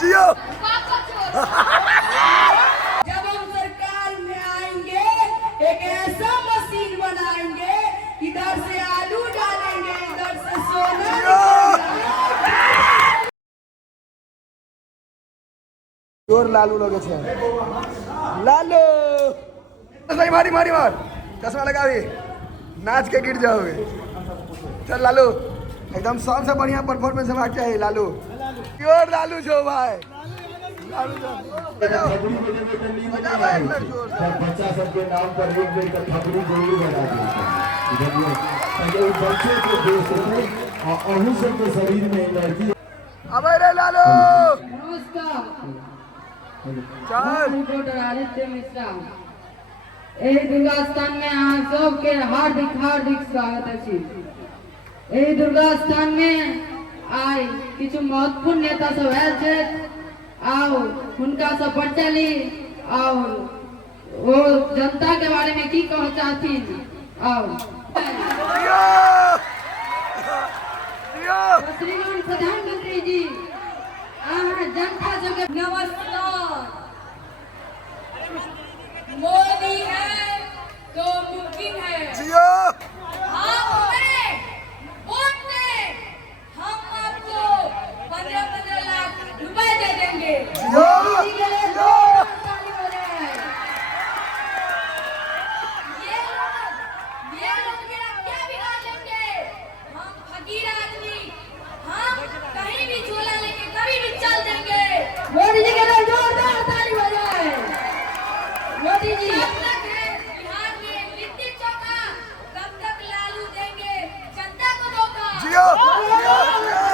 जियो। जब हम सरकार में आएंगे एक ऐसा मशीन बनाएंगे, इधर से आलू डालेंगे, इधर से सोना निकलेगा। जोर लालू लगे छे। लालू सही मारी मारी मार, चश्मा लगा भी, नाच के गिर जाओगे। चल लालू, एकदम सबसे बढ़िया परफॉर्मेंस हमारा क्या है लालू। प्योर लालू जो भाई, लालू जो बच्चा सबके नाम पर एक बेर का थपड़ी जरूर बना दीजिए, ताकि बच्चे को देख सके और अहू सबके शरीर में एनर्जी। अबे रे लालू नमस्कार, चल। रिपोर्टर आदित्य मिश्रा। एहि दुर्गा स्थान में अहाँ सबके हार्दिक हार्दिक स्वागत अछि। एहि दुर्गा स्थान में आइ किछु महत्वपूर्ण नेता सब आयल छथि, आओ हुनका सब परिचय ली और वो जनता के बारे में की कहना चाहथिन। आओ श्रीमान प्रधानमंत्री जी, अहाँ जनता सबके नमस्कार। मोदी है तो मुमकिन है। जियो। आप हमें वोट दें, हम आपको 15-15 लाख रुपए दे देंगे। मोदी के लिए जोरदार ताली बजाएं। ये लोग मेरा क्या बिगाड़ लेंगे? हम फकीर आदमी, हम कहीं भी झोला लेके कभी भी चल देंगे। मोदी जी के लिए जोरदार ताली बजाएं। मोदी जी कब तक है बिहार में लिट्टी चोखा, कब तक लालू देंगे जनता को धोखा। जियो जियो जियो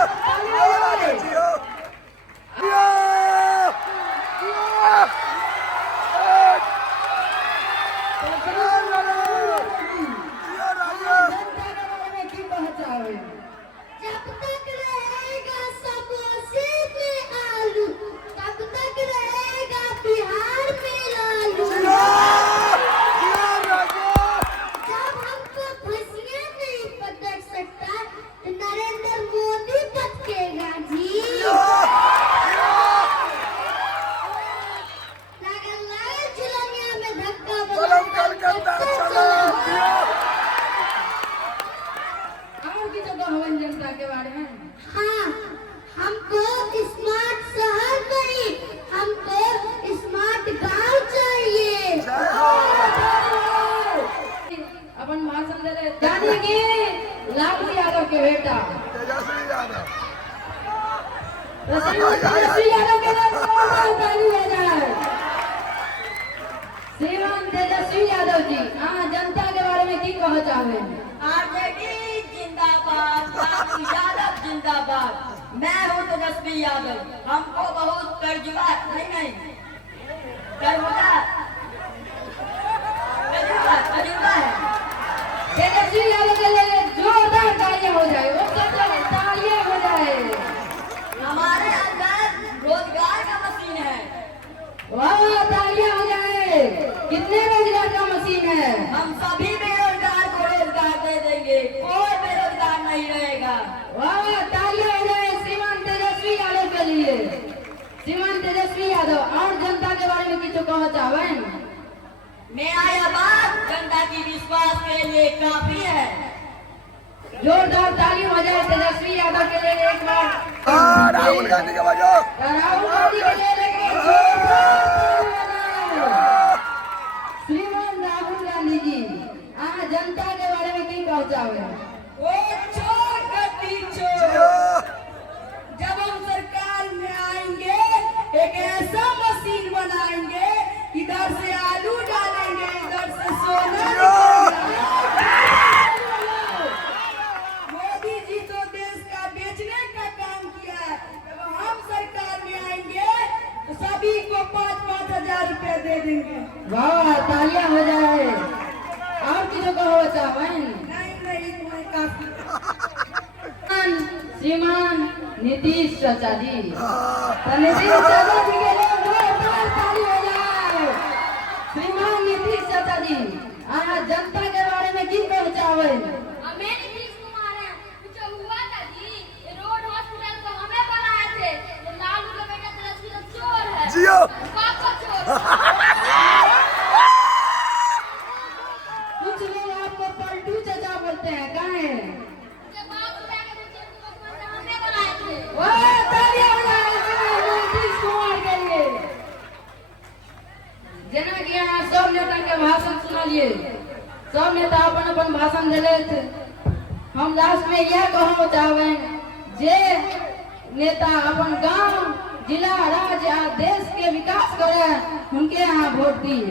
जियो जब तक रहेगा समोसे में आलू, तब तक रहेगा बिहार में लालू। जब हमको फंसिया नहीं पकड़ सकता तो नरेंद्र मोदी पकड़ेगा जी। लाल झुलनिया में धक्का कलकत्ता चलो। और भी तो कहवन जनता के बारे में। हाँ, हमको स्मार्ट शहर नहीं, हमको स्मार्ट गांव चाहिए। अपन भाषण दे रहे जानिए कि लालू यादव के बेटा तेजस्वी यादव। तेजस्वी यादव के नाम पर ताली बजाएं। श्रीमान तेजस्वी यादव जी, हाँ जनता के बारे में की कह चाहे? आरजेडी जिंदाबाद, लालू यादव जिंदाबाद। मैं हूँ तेजस्वी यादव। हमको बहुत तजुर्बा नहीं तजुर्बा है। तेजस्वी यादव के लिए जोरदार तालियां हो जाए, वो सबसे तालियां हो जाए। हमारे अंदर रोजगार का मशीन है। वाह, तालियां हो जाए। कितने रोजगार का मशीन है? हम सभी बेरोजगार को रोजगार दे देंगे, कोई बेरोजगार नहीं रहेगा। वाह, तालियां हो जाए श्रीमान तेजस्वी यादव के लिए। श्रीमान तेजस्वी यादव और जनता के बारे में कुछ कह चाहे? मेरा यह बात जनता की विश्वास के लिए काफी है। जोरदार ताली हो जाए तेजस्वी यादव के लिए एक बार। राहुल गांधी के बजो। राहुल गांधी के लिए जोरदार ताली बजाओ। श्रीमान राहुल गांधी जी, आज जनता के बारे में की कह चाहे? वो चोर गति चोर। जब हम सरकार में आएंगे एक ऐसा मशीन बनाएंगे, इधर से आलू डालेंगे, इधर से सोना निकलेगा। मोदी जी तो देश का बेचने का काम किया है। जब हम सरकार में आएंगे तो सभी को 5-5 हजार रुपए दे देंगे। वाह, तालियां हो जाए। और किसी को हो चाहे? नहीं, तुम्हें काफी। श्रीमान नीतीश चाचा जी, तो नीतीश चाचा जी के लिए जोरदार ताली हो जाए। श्रीमान नीतीश चाचा जी, आज जनता के बारे में की कहना चाहे? हमें नीतीश कुमार है, कुछ हुआ था जी, ये रोड हॉस्पिटल को हमें बनाए थे, ये लालू के बेटा कुछ लोग आपको पलटू चाचा बोलते हैं, कहाँ है? ओए, तालियां बजाओ नीतीश कुमार के लिए। जेना कि यहाँ सब नेता के भाषण सुनलिए, सब नेता अपन अपन भाषण दिले थे। हम लास्ट में यह कहना चाहबे जे नेता अपन गांव, जिला, राज्य आ देश के विकास करे, उनके यहाँ वोट दिए।